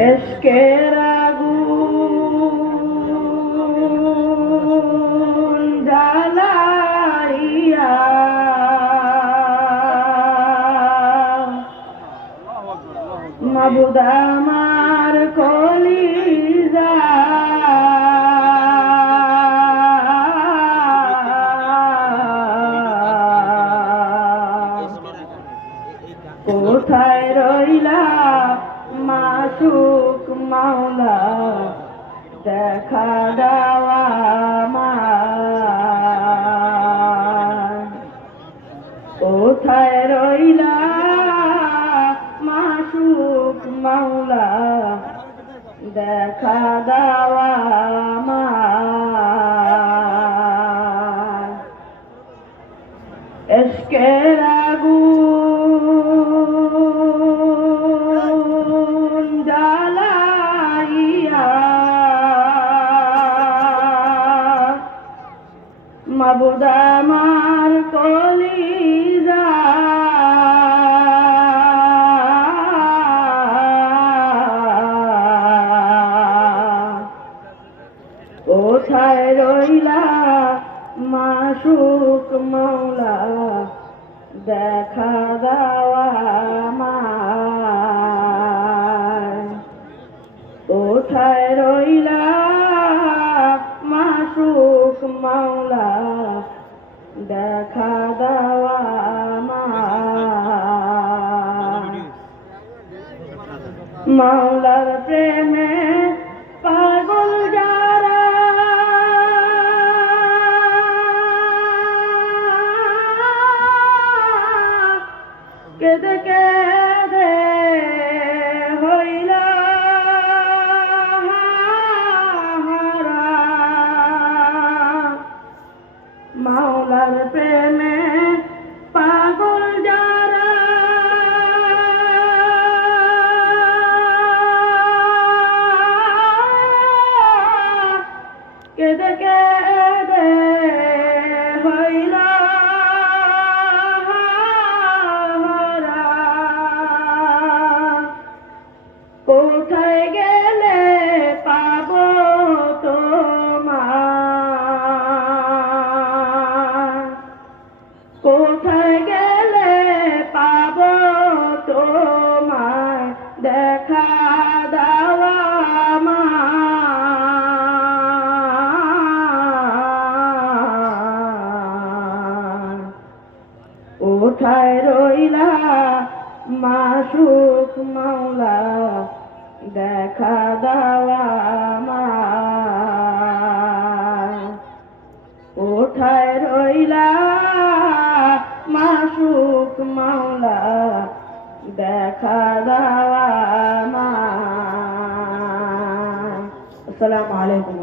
এশকের আগুন জ্বালাইয়া মাবুদ আমার কলিজা কোথায় রইলা মাসুক মাওলা দেখা দেওয়া কোথায় রইলা মাসুক মাওলা দেখা দেওয়া এশকের আগুন জ্বালাইয়া মাবুদ আমার কলিজা কোথায় রইলা মাসুক মাওলা দেখা দেওয়া কোথায় রইলা মাসুক মাওলা দেখা দেওয়া মাওলার প্রেমে পাগল যারা কেঁদে কেঁদে হইলা মাওলার প্রেমে পাগল যারা কেঁদে কেঁদে হইলা কোথায় গেলে পাবো তোমার কোথায় গেলে পাবো তোমায় দেখা দেওয়া কোথায় রইলা মাসুক মাওলা দেখা দেওয়া কোথায় রইলা মাসুক মাওলা দেখা দেওয়া আসসালামু আলাইকুম।